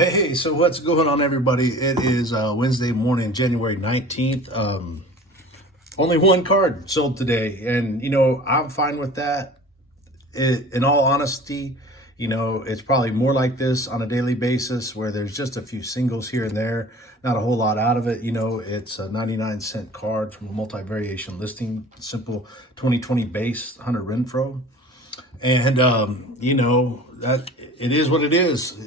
Hey, so what's going on, everybody? It is Wednesday morning, January 19th. Only one card sold today, and I'm fine with that. In all honesty, it's probably more like this on a daily basis where there's just a few singles here and there, not a whole lot out of it. It's a 99-cent card from a multi-variation listing, simple 2020 base, Hunter Renfro. And that it is what it is.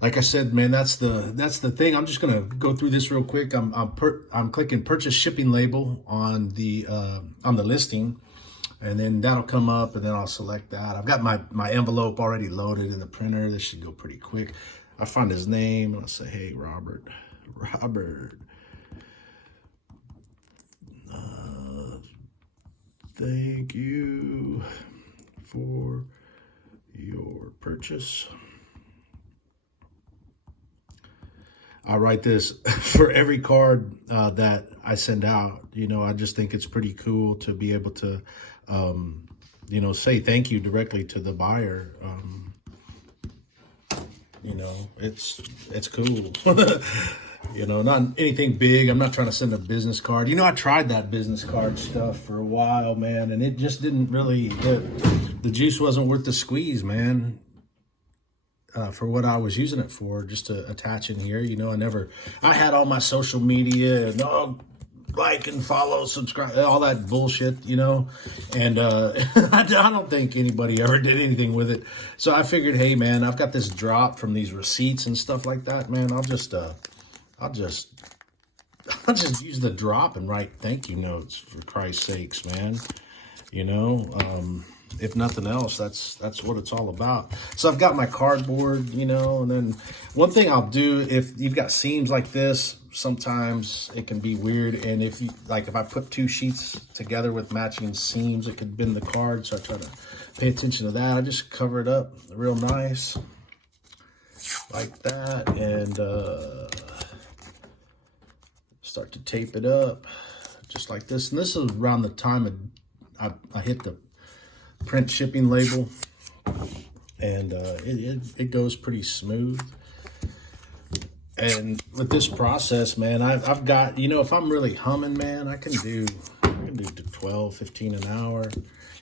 Like I said, man, that's the thing. I'm just gonna go through this real quick. I'm clicking purchase shipping label on the listing, and then that'll come up, and then I'll select that. I've got my envelope already loaded in the printer. This should go pretty quick. I find his name and I'll say, hey, Robert, thank you for your purchase. I write this for every card that I send out. I just think it's pretty cool to be able to, say thank you directly to the buyer. It's cool. Not anything big. I'm not trying to send a business card. I tried that business card stuff for a while, man, and it just didn't really hit. The juice wasn't worth the squeeze, man. For what I was using it for, just to attach in here. I had all my social media and like and follow, subscribe, all that bullshit, and I don't think anybody ever did anything with it. So I figured, hey man, I've got this drop from these receipts and stuff like that, man. I'll just use the drop and write thank you notes, for Christ's sakes, man. If nothing else, that's what it's all about. So I've got my cardboard, and then one thing I'll do, if you've got seams like this, sometimes it can be weird. And if I put two sheets together with matching seams, it could bend the card. So I try to pay attention to that. I just cover it up real nice like that, and start to tape it up just like this. And this is around the time I hit the print shipping label, and it goes pretty smooth. And with this process, man, I've got, if I'm really humming, man, I can do 12, 15 an hour.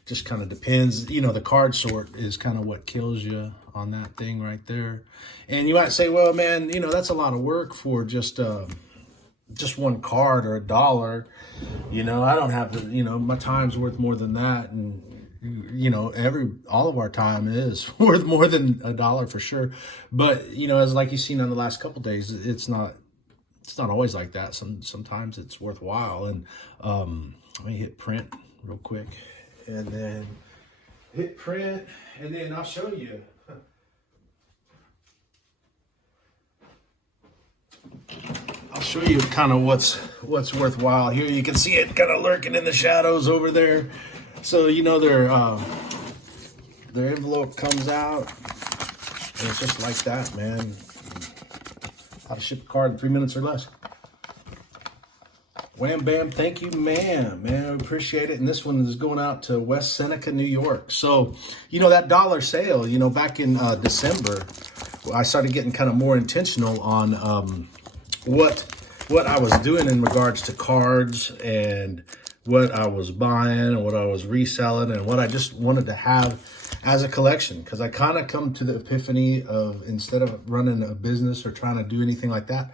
Just kind of depends. The card sort is kind of what kills you on that thing right there. And you might say, well, man, that's a lot of work for just one card or $1. I don't have to, my time's worth more than that. And all of our time is worth more than $1 for sure. But as like you've seen on the last couple of days, it's not always like that. Sometimes it's worthwhile. And let me hit print real quick, and then hit print, and then I'll show you. I'll show you kind of what's worthwhile here. You can see it kind of lurking in the shadows over there. So their envelope comes out, and it's just like that, man. How to ship a card in 3 minutes or less. Wham bam, thank you, ma'am. Man, I appreciate it. And this one is going out to West Seneca, New York. So, that dollar sale, back in December, I started getting kind of more intentional on what I was doing in regards to cards, and what I was buying and what I was reselling, and what I just wanted to have as a collection. Because I kind of come to the epiphany of, instead of running a business or trying to do anything like that,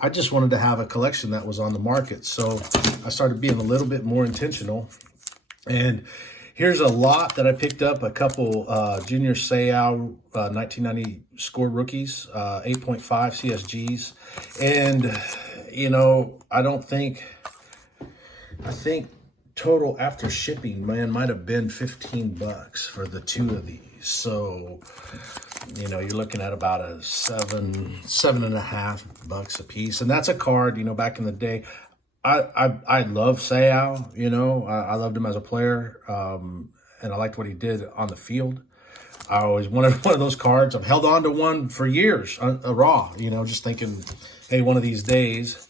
I just wanted to have a collection that was on the market. So I started being a little bit more intentional. And here's a lot that I picked up, a couple Junior Seau 1990 score rookies, 8.5 CSGs. And, I think total after shipping, man, might have been $15 for the two of these. So, you're looking at about a $7.5 a piece. And that's a card, back in the day. I love Seau, I loved him as a player. And I liked what he did on the field. I always wanted one of those cards. I've held on to one for years, a raw, just thinking, hey, one of these days.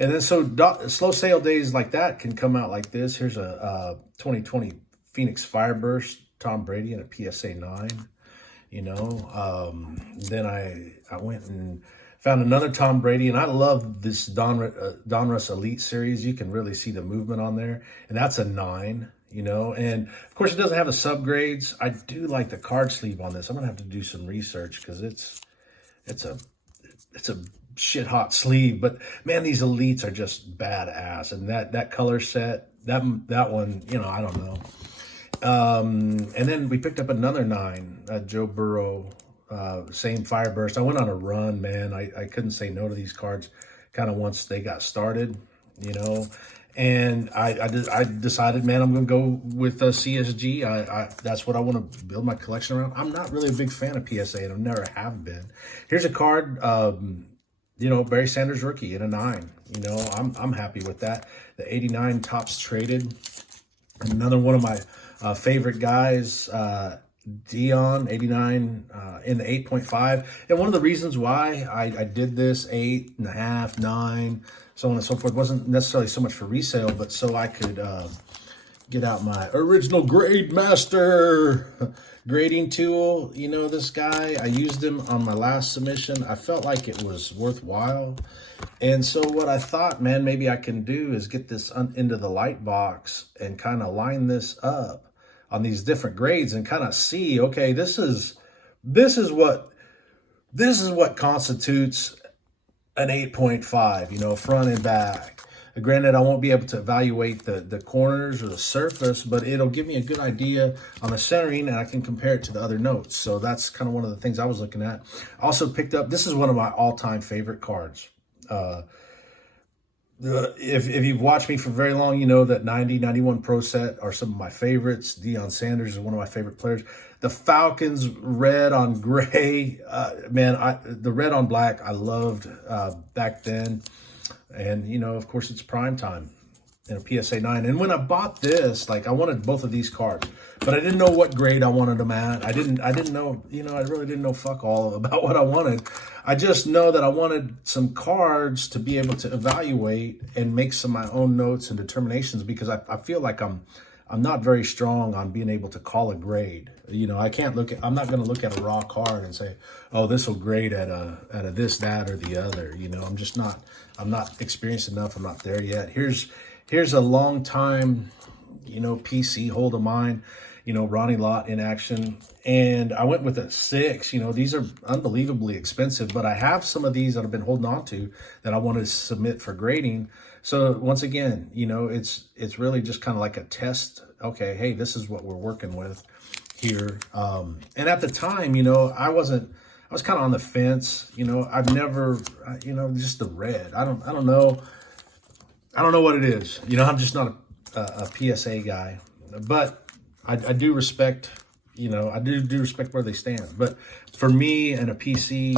And then so slow sale days like that can come out like this. Here's a 2020 Phoenix Fireburst, Tom Brady, and a PSA 9. Then I went and found another Tom Brady, and I love this Donruss Elite Series. You can really see the movement on there, and that's a 9. And of course it doesn't have the subgrades. I do like the card sleeve on this. I'm gonna have to do some research because it's a shit hot sleeve. But man, these Elites are just badass, and that color set, that one, I don't know. And then we picked up another 9, Joe Burrow, same Fireburst. I went on a run, man. I couldn't say no to these cards kind of once they got started, and I decided, man, I'm going to go with CSG. That's what I want to build my collection around. I'm not really a big fan of PSA, and I never have been. Here's a card, Barry Sanders rookie in a 9. I'm happy with that. The 89 tops traded. Another one of my favorite guys, Dion, 89 in the 8.5. And one of the reasons why I did this 8.5, 9, so on and so forth, wasn't necessarily so much for resale, but so I could get out my original Grade Master grading tool. This guy, I used him on my last submission. I felt like it was worthwhile. And so what I thought, man, maybe I can do is get this into the light box and kind of line this up on these different grades and kind of see, okay, this is what constitutes an 8.5, front and back. Granted, I won't be able to evaluate the corners or the surface, but it'll give me a good idea on the centering, and I can compare it to the other notes. So that's kind of one of the things I was looking at. I also picked up, this is one of my all-time favorite cards. If you've watched me for very long, you know that 90, 91 Pro Set are some of my favorites. Deion Sanders is one of my favorite players. The Falcons red on gray, the red on black I loved back then. And, of course, it's prime time in a PSA 9. And when I bought this, I wanted both of these cards, but I didn't know what grade I wanted them at. I didn't know, I really didn't know fuck all about what I wanted. I just know that I wanted some cards to be able to evaluate and make some of my own notes and determinations, because I feel like I'm not very strong on being able to call a grade. I can't I'm not going to look at a raw card and say, oh, this will grade at a this, that, or the other. I'm not experienced enough. I'm not there yet. Here's a long time, PC hold of mine, Ronnie Lott in action. And I went with a 6. These are unbelievably expensive, but I have some of these that I've been holding on to that I want to submit for grading. So once again, it's really just kind of like a test. Okay, hey, this is what we're working with here. And at the time, I was kind of on the fence. I've never, just the red. I don't know what it is. I'm just not a PSA guy, but I do respect, I do respect where they stand. But for me and a PC,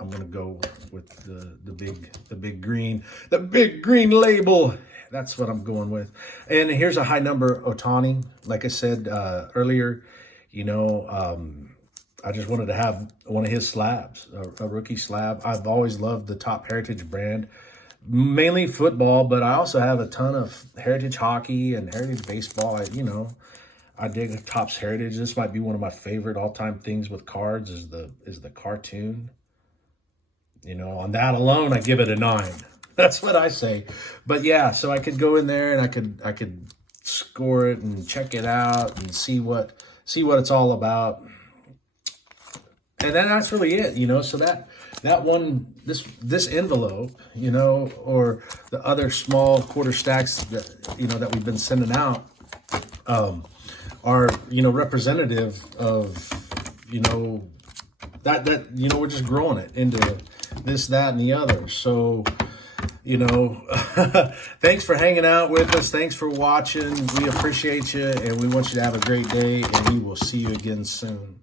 I'm gonna go with the big green label. That's what I'm going with. And here's a high number Otani. Like I said earlier, I just wanted to have one of his slabs, a rookie slab. I've always loved the Top Heritage brand, mainly football, but I also have a ton of Heritage hockey and Heritage baseball. I dig Topps Heritage. This might be one of my favorite all-time things with cards is the cartoon. On that alone, I give it a 9. That's what I say. But yeah, so I could go in there and I could score it and check it out and see what it's all about. And then that's really it, so that one, this envelope, or the other small quarter stacks that, that we've been sending out, are, representative of, that we're just growing it into this, that, and the other. So, thanks for hanging out with us. Thanks for watching. We appreciate you, and we want you to have a great day, and we will see you again soon.